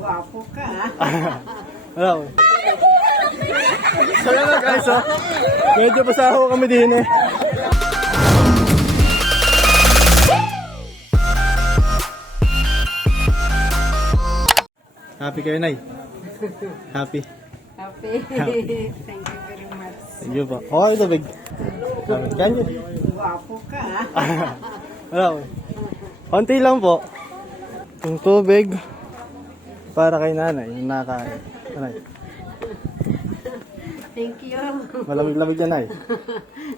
Guwapo ka. Hello. So yun na guys, oh. Medyo pasaho kami din eh. Happy kayo, Nay? Happy. Happy. Thank you very much. Thank you po. Okay, tubig. Ganyan. Guwapo ka. Hello. Konti lang po. Yung tubig para kay nanay, yung nakain. Nanay. Thank you. Malamig-lamig yan, Nay.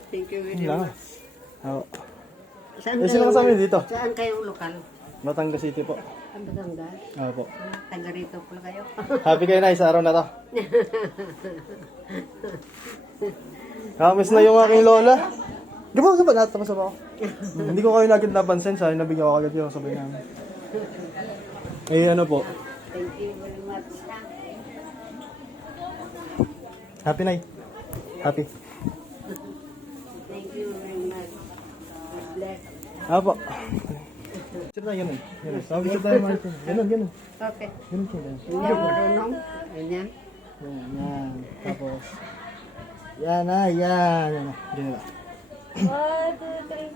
Thank you very Lang. much. Oo. Saan Sino kasama dito? Saan kayong lokal? Batangas City po. Ang Batangas? Opo. Taga rito po kayo. Happy kayo, Nay, sa araw na to. Miss na yung aking lola. Gaba, natapos ako. Hindi ko kayo agad napansin. Sabi nabigyan ko agad yung sabay namin. Eh, ano po? Thank you very much. Happy, Nay. Happy. Thank you very much. God bless. Apo. Sir na, ganun. Ganun. Sabi ko tayo, Martin. Ganun, ganun. Okay. Ganun siya, ganun. Hindi ako marunong. Ganyan. Yan, yan. Tapos, yan na, yan. Yan na. Ganun na. 1, 2, 3.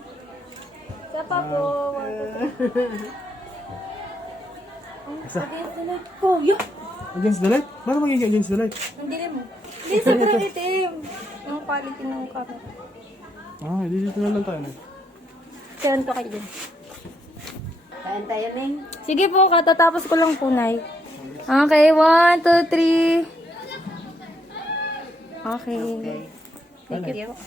Isa pa po. 1, 2, 3. Isa. Against the light ko. Yeah. Against the light? Paano magiging against the light? Hindi mo. Hindi sa itim. Yung quality ng camera. Ah, dito na lang tayo, Nay. Saan ka kayo dyan? Kain tayo, Neng. Sige po, katatapos ko lang po, Nay. Okay, 1, 2, 3. Okay. Thank you po.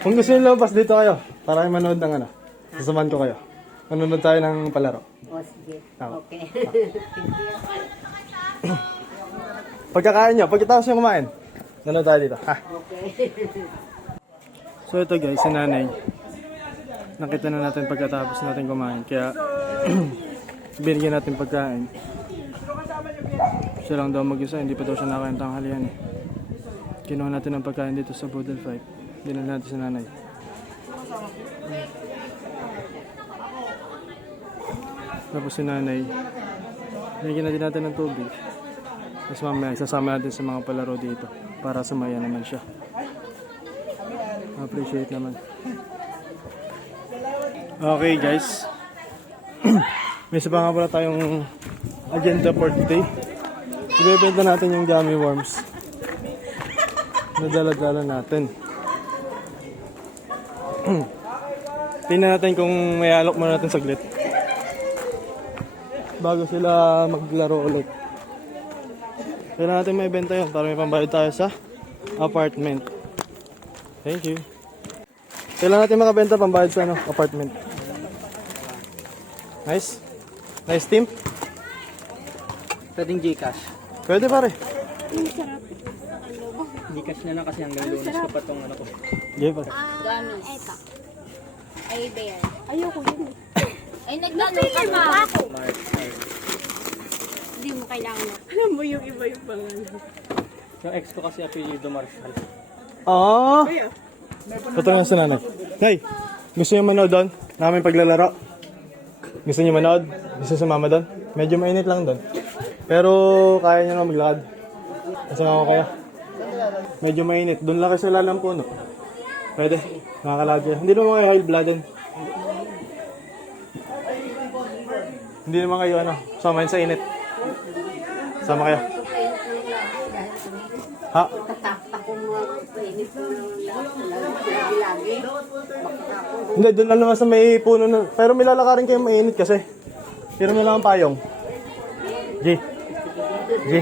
Kung gusto nyo lumabas dito kayo, para kayo manood ng ano, sasamahan ko kayo. Manonood tayo ng palaro. O, sige. Tama. Okay. Thank you. Pagkakain nyo, pagkatapos nyo kumain, nanonood tayo dito. Ha? Okay. So ito guys, si nanay. Nakita na natin pagkatapos natin kumain. Kaya, binigyan natin pagkain. Siya lang daw mag-isa, hindi pa daw siya nakain tanghalian eh. Kinuha natin ang pagkain dito sa Boodle Fight. Dinala natin sa nanay. Tapos si nanay, binigyan natin natin ng tubig. Tapos mamaya, sasama natin sa mga palaro dito para sumaya naman siya. Appreciate naman. Okay guys. May isa pa nga pala tayong agenda for today. Ibebenta natin yung gummy worms. Nadala-dala natin. Tingnan natin kung may alok muna natin saglit. Bago sila maglaro ulit. Kailangan natin may benta yun para may pambayad tayo sa apartment. Thank you. Kailangan natin makabenta pambayad sa ano, apartment. Nice. Nice team. Pwedeng Gcash. Pwede pare. Gcash na lang kasi hanggang Lunes ko pa tong ano ko. Okay pare. Gamis. Eto. Ay, bear. Ayoko yun. Ay, nagtanong ka pa ako. March. Hindi mo kailangan. Alam mo yung iba yung pangalan. Yung ex ko kasi apelyido Marshall. Ah. Ito nga sa nanay. Nay, gusto niyo manood doon? Namin paglalaro? Gusto niyo manood? Gusto sumama doon? Medyo mainit lang doon. Pero kaya niyo na maglakad. Kasama ko kayo. Medyo mainit. Doon lang kasi wala ng puno. Pwede. Makakalakad kayo. Hindi naman kayo cold-blooded. Hindi naman kayo ano, samahin sa init. Sama kayo. Ha? Ako mo, painit mo lagi-lagi. Hindi, doon lang naman sa may puno na. Pero may lalakarin kayo mainit kasi. Pero may lang ang payong. G. G.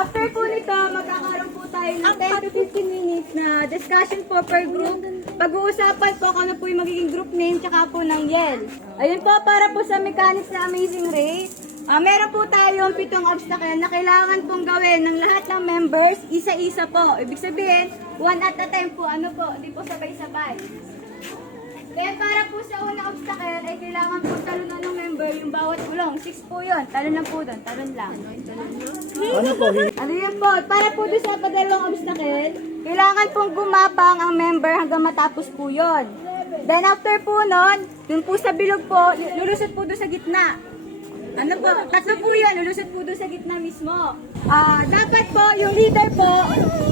After po nito, magkakaroon po tayo ng 10 to 15 minutes na discussion po per group. Pag-uusapan po kung ano po yung magiging group name tsaka po ng Yel. Ayun po, para po sa mechanics na Amazing Race. Meron po tayong 7 obstacle na kailangan pong gawin ng lahat ng members, isa-isa po. Ibig sabihin, one at a time po, ano po, hindi po sabay-sabay. Kaya para po sa unang obstacle ay kailangan po talunan ng member yung bawat ulong. 6 po yun. Talon lang po doon. Talon lang. Ano po? Ano yun po? Para po doon sa padalawang obstacle, kailangan pong gumapang ang member hanggang matapos po yun. Then after po nun, dun po sa bilog po, lulusot po doon sa gitna. Ano po, tatlo po yan, lulusot po doon sa gitna mismo. Dapat po, yung leader po,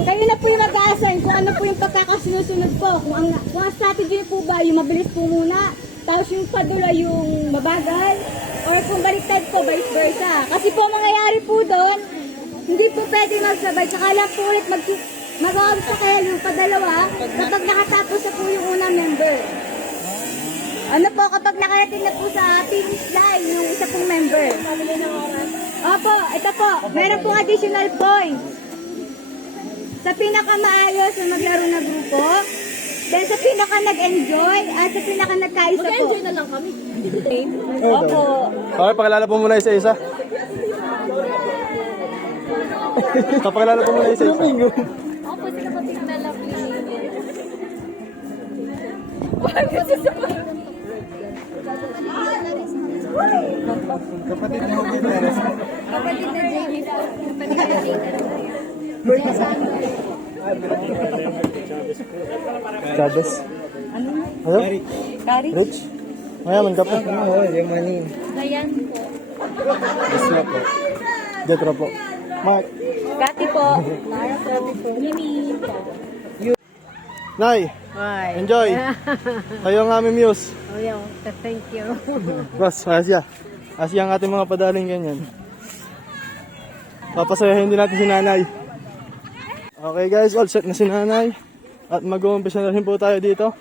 kayo na po yung mag-assign kung ano po yung pagkakasinusunod po. Kung ang strategy po ba, yung mabilis po muna, tapos yung padula yung mabagal, or kung baliktad po, vice versa. Kasi po mangyayari po doon, hindi po pwede magsabay, tsaka lang po ulit mag-awag pa kaya yung padalawa kapag nakatapos na po yung unang member. Ano po, kapag nakarating na po sa finish line yung isa pong member. Opo, ito po, meron pong additional points. Sa pinakamaayos na maglaro na grupo, then sa pinaka nag-enjoy, at sa pinaka nagkaisa po. Mag-enjoy na lang kami. Opo. Okay, pakilala po muna isa-isa. Pakilala po muna isa-isa. Opo, si kapatid na lovely. Kapatid niyo dito. Kapatid na Jamie po. Kapatid na Chavez. Ano? Kari? Rich? Mayaman ka pa. Oo, yamanin. Gayan po. Isla po. Detro po. Mark. Kati po. Mara po. Yumi po. Nay, Hi. enjoy. Kayo ang aming muse. Oh, yeah. Thank you. Bas, Asya. Asya ang ating mga padaling ganyan. Papasayahin din natin si nanay. Okay guys, all set na si nanay. At mag-uumpisa na rin po tayo dito.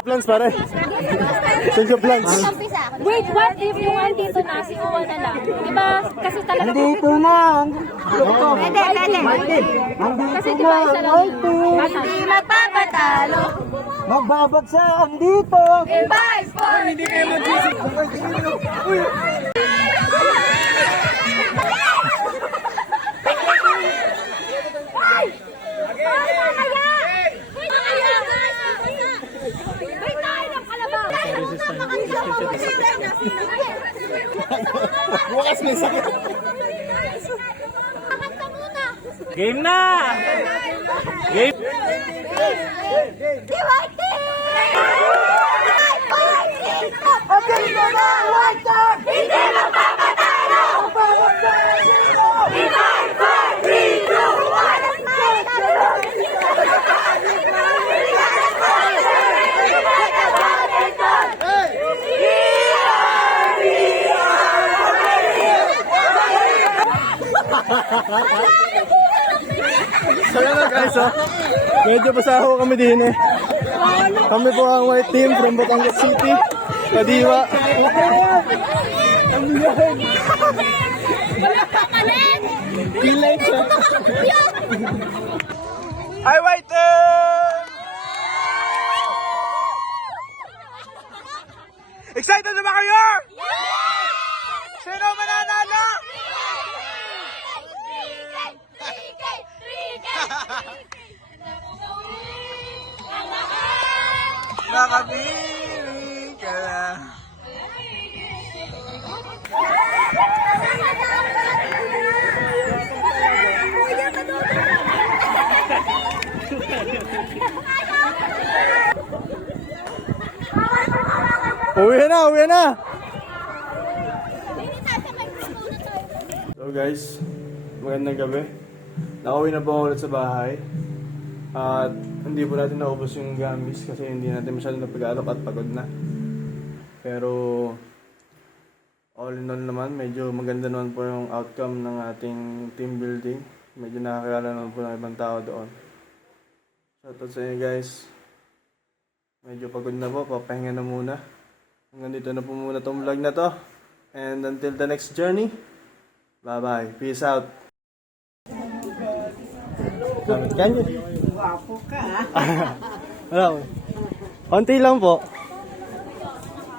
Plans pare. Send your plans. Wait, what if yung andito na, si Uwa na lang? Diba, kasi talaga... Dito na. Pwede, pwede. Kasi diba, isa lang yun. Hindi magpapatalo. Magbabagsak ang dito. In 5, 4, Hindi kayo mag-isip. Bukas may sakit. Game na! Game! Hindi magpapatalo! 5, 4, 3, 2, 1. Kaya na guys ha. Medyo pasaho kami din eh. Kami po ang white team from Batangas City. Kadiwa. Kilay siya. Hi white team! Excited na ba kayo? Sino mananalo? Nakabili ka na. Uwi na, uwi na! So guys, magandang gabi. Nakauwi na po ako ulit sa bahay. At hindi po natin naubos yung gamis kasi hindi natin masyadong napag-alok at pagod na. Pero all in all naman, medyo maganda naman po yung outcome ng ating team building. Medyo nakakilala naman po ng ibang tao doon. Shoutout sa inyo guys. Medyo pagod na po, papahinga na muna. Hanggang dito na po muna tong vlog na to. And until the next journey, bye-bye. Peace out. Gamit ka. Wapo ka. Konti lang po.